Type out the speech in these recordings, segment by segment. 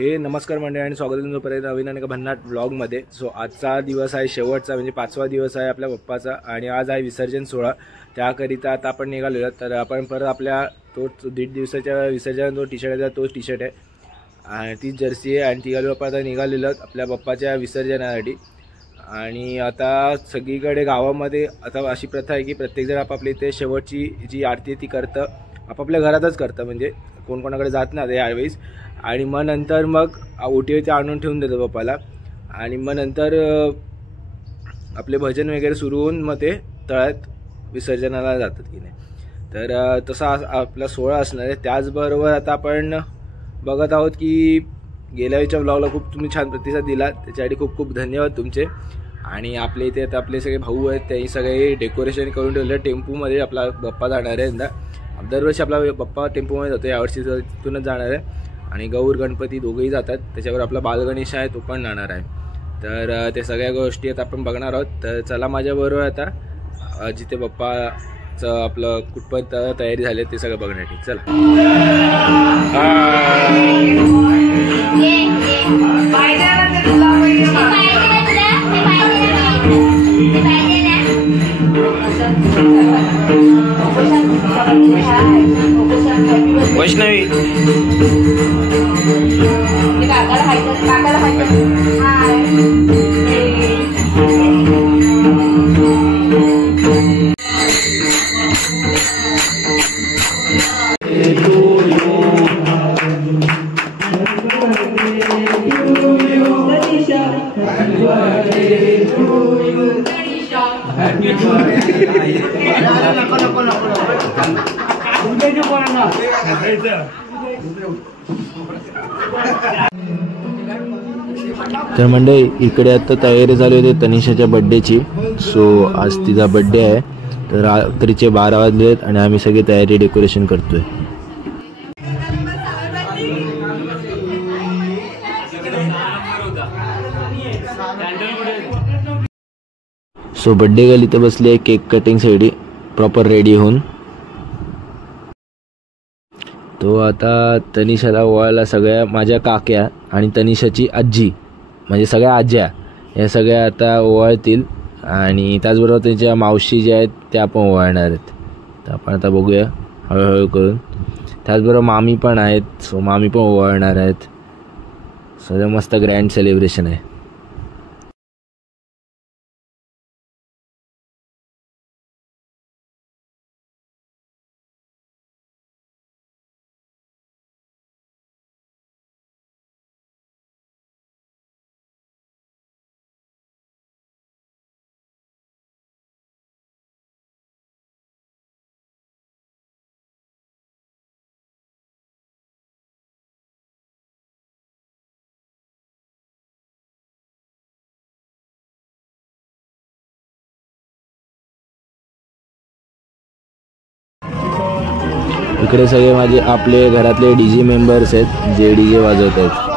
हे नमस्कार मंडळी आणि स्वागत आहे तुमचं नवीन आणि भन्नाट ब्लॉगमध्ये। सो आजचा दिवस आहे शेवटचा, म्हणजे 5वा दिवस आहे आपल्या पप्पाचा आणि आज आहे विसर्जन सोहळा। त्याकरिता आता आपण निघालेलो, तर आपण परत आपल्या तो 1.5 दिवसाच्या विसर्जन जो टी-शर्ट आहे तो टी-शर्ट आहे आणि ती जर्सी आहे आणि ती घालून आपण आता निघालेलो आपल्या पप्पाच्या विसर्जनासाठी। आणि आता सगळीकडे गावामध्ये आता अशी प्रथा आहे की प्रत्येकजण आपापली ते शेवटची जी आरती ती करतं आपापल्या घरातच करतं, म्हणजे कोण कोणाकडे जात नाही यावेळेस। आणि मग नंतर मग ओटी ते आणून ठेवून देतो पप्पाला आणि मग नंतर आपले भजन वगैरे सुरू होऊन मग ते तळ्यात विसर्जनाला जातात की नाही। तर तसा आपला सोहळा असणार आहे। त्याचबरोबर आता आपण बघत आहोत की गेल्या वेळच्या ब्लॉगला खूप तुम्ही छान प्रतिसाद दिला, त्याच्यासाठी खूप खूप धन्यवाद तुमचे। आणि आपले इथे आता आपले सगळे भाऊ आहेत, ते सगळे डेकोरेशन करून ठेवले। टेम्पोमध्ये आपला बाप्पा जाणार आहे यंदा, दरवर्षी आपला बाप्पा टेम्पोमध्ये जातो, यावर्षी तिथूनच जाणार आहे। आणि गौर गणपती दोघेही जातात, त्याच्यावर आपला बालगणेश आहे तो पण जाणार आहे। तर ते सगळ्या गोष्टी आता आपण बघणार आहोत। तर चला माझ्याबरोबर आता जिथे बाप्पाचं आपलं कुठपर्यंत तयारी झाली ते सगळं बघण्यासाठी चला। वैष्णवी तर मंडळी इकडे आता तयारी चालू होती तनिषाच्या बर्थडेची। सो आज तिचा बर्थडे आहे, तर रात्रीचे 12 वाजलेत आणि आम्ही सगळी तयारी डेकोरेशन करतोय। सो बर्थडे गर्ल इथे बसली आहे केक कटिंग साठी प्रॉपर रेडी होऊन। तो आता तनिषाला ओवाळायला सगळ्या माझ्या काक्या आणि तनिषाची आजी म्हणजे सगळ्या आज्या या सगळ्या आता ओवाळतील आणि त्याचबरोबर त्यांच्या मावशी ज्या आहेत त्या पण ओवाळणार आहेत। तर आपण आता बघूया हळूहळू करून। त्याचबरोबर मामी पण आहेत, सो मामी पण ओवाळणार आहेत। सगळं मस्त ग्रँड सेलिब्रेशन आहे। इकडे सगळे माझे आपले घरातले डीजे मेंबर्स आहेत जे डीजे वाजवत आहेत।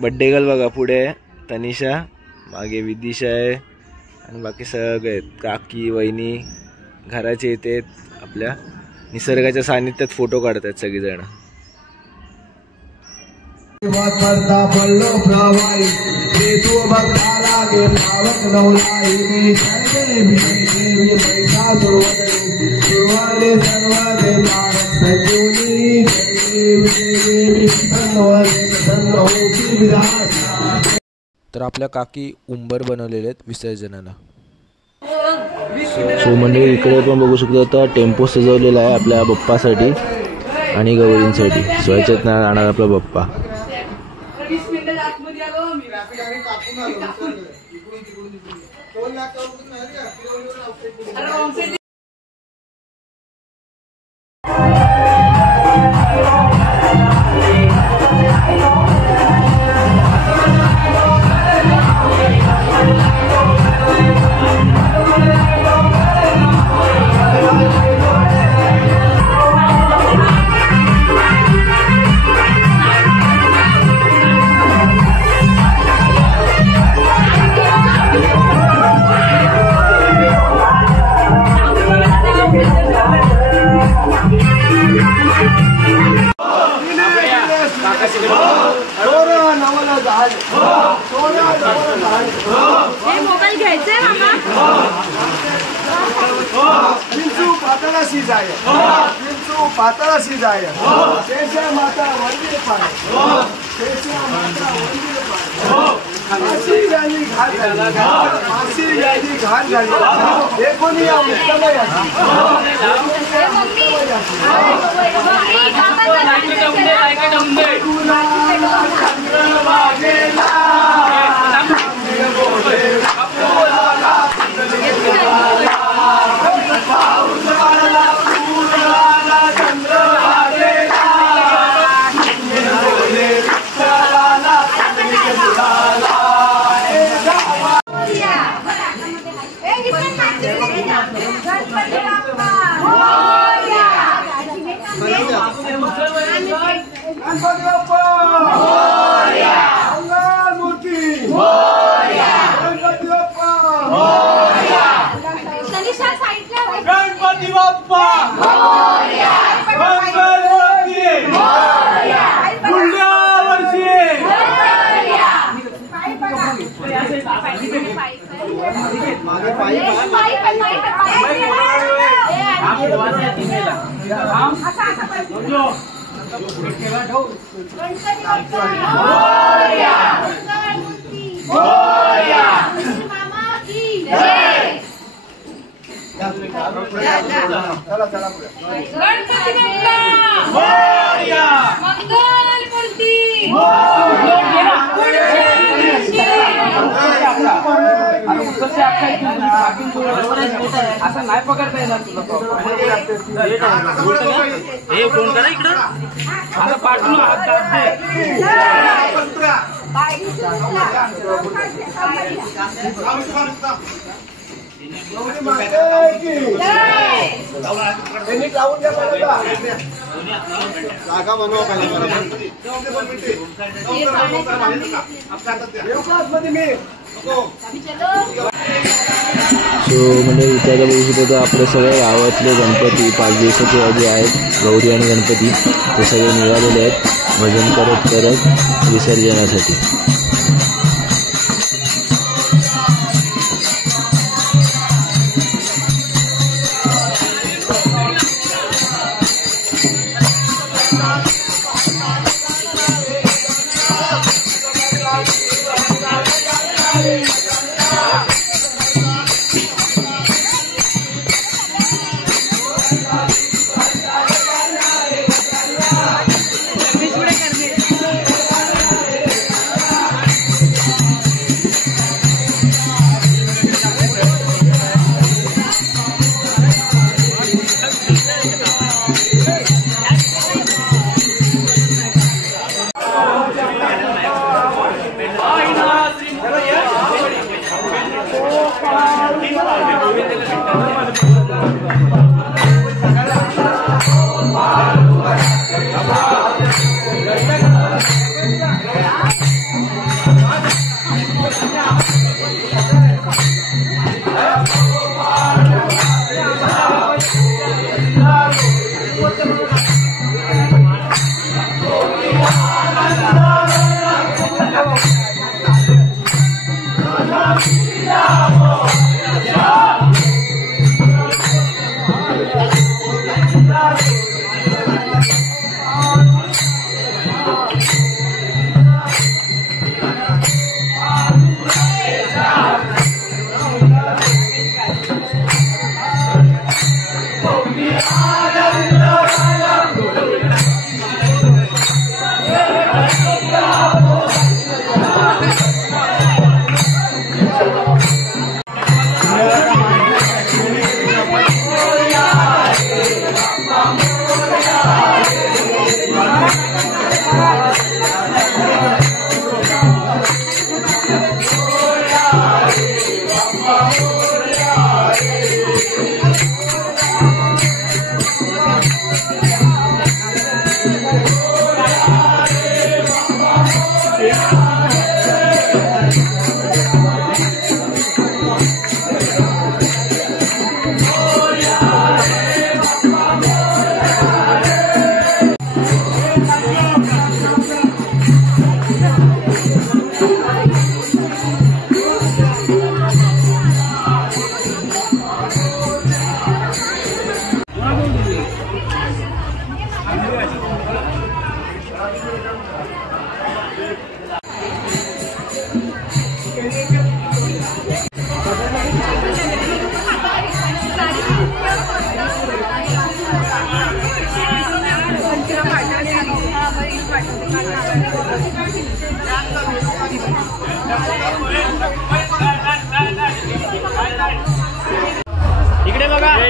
बड्डे गर्ल बघा, पुढे तनिषा, मागे विदिशा आहे आणि बाकी सगळे आहेत, काकी वहिनी घराचे येते, आपल्या निसर्गाच्या सानिध्यात फोटो काढतात सगळीजण. तर आपल्या काकी उंबर बनवलेले आहेत विसर्जनाला. सो मंडळी इकडे पण बघू शकतो, आता टेम्पो सजवलेला आहे आपल्या बाप्पासाठी आणि गवळींसाठी. सो याच्यात ना राहणार आपला बाप्पा. मोबाईल घ्यायचंय मामा. विंचू पाताळाशी जाय, विंचू पाताळाशी जाय, शेषा माता वंदे पाय, शेषा माता वंदे पाय. मासी यानी घाट झाली, मासी यानी घाट झाली, एकोणी या उत्तमयाची. गणपती बाप्पा पुढल्या वर्षी मंगल मूर्ती असं नाही पकडता येणार तुला हे फोन करा इकडं आता पाठवून हात जागा बनवा सो म्हणजे त्याच्या बघू शकतो आपले सगळे गावातले गणपती 5 दिवसाचे आधी आहेत गौरी आणि गणपती ते सगळे निघालेले आहेत भजन करत करत विसर्जनासाठी.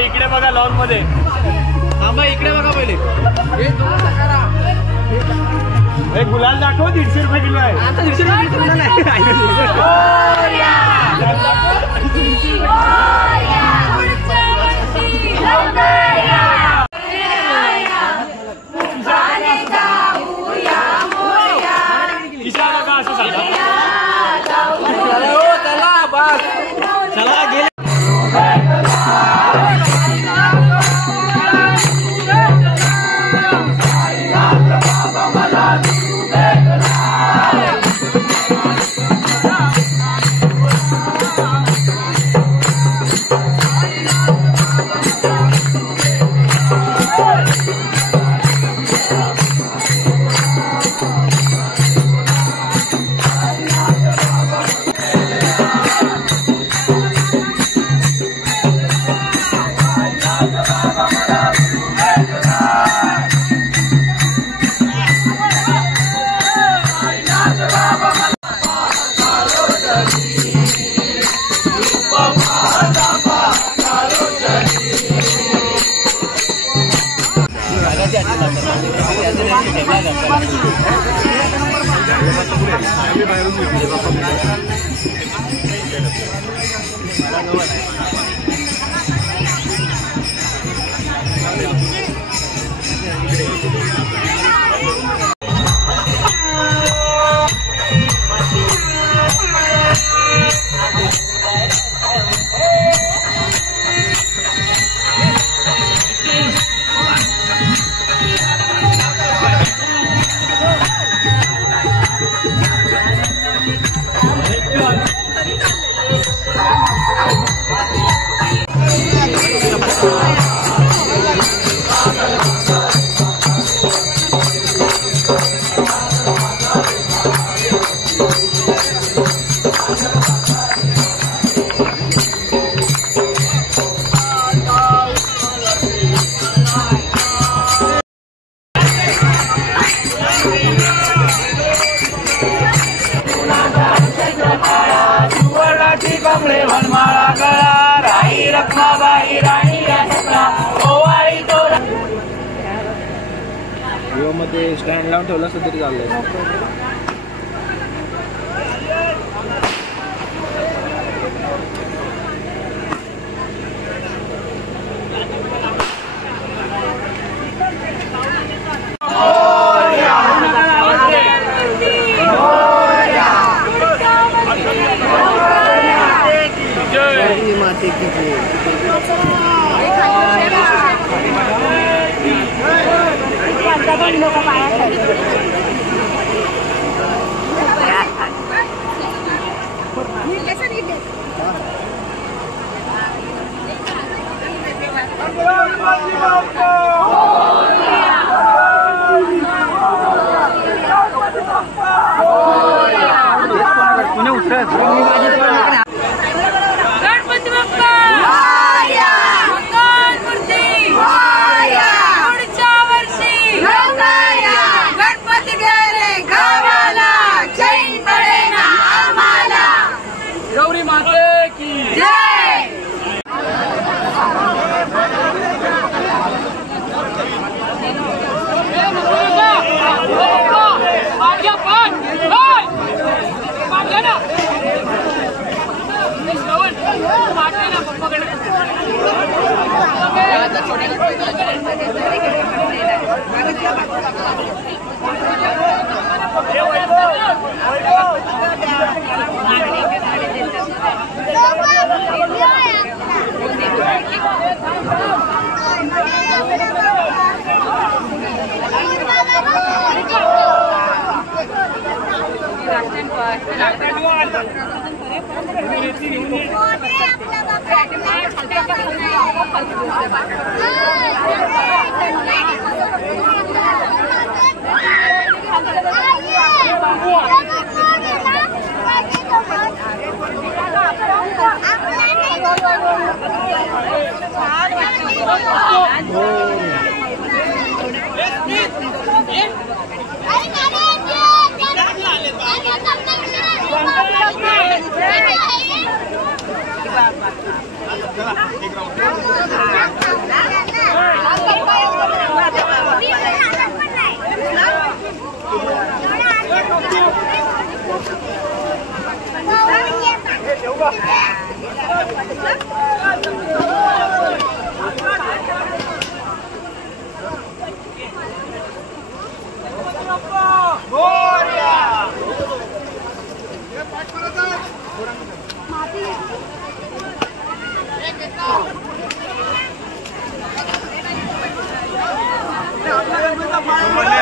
इकडे बघा लॉन मध्ये थांबा इकडे बघा पहिले हे गुलाल दाखव 150 रुपये किलो आहे आता 150 चला गेले मध्ये स्टँड लावून ठेवलं असतं तरी चाललंय. गणपती बाप्पा मंगलमूर्ती पुढच्या वर्षी गणपती गेले गावाला चैन पडेना आम्हाला. गौरी माते की जय.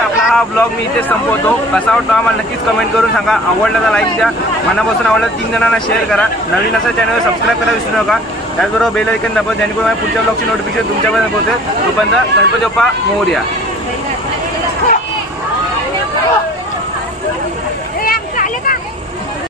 आपला हा ब्लॉग मी इथे संपवतो. कसा वाटतो आम्हाला नक्कीच कमेंट करून सांगा. आवडला तर लाईक द्या, मनापासून आवडला 3 जणांना शेअर करा. नवीन असं चॅनल सबस्क्राईब करायला विसरू नका. त्याचबरोबर बेल आयकॉन दाबा जेणेकरून पुढच्या ब्लॉगची नोटिफिकेशन तुमच्यापर्यंत पोहोचेल. तोपर्यंत गणपती बाप्पा मोरया.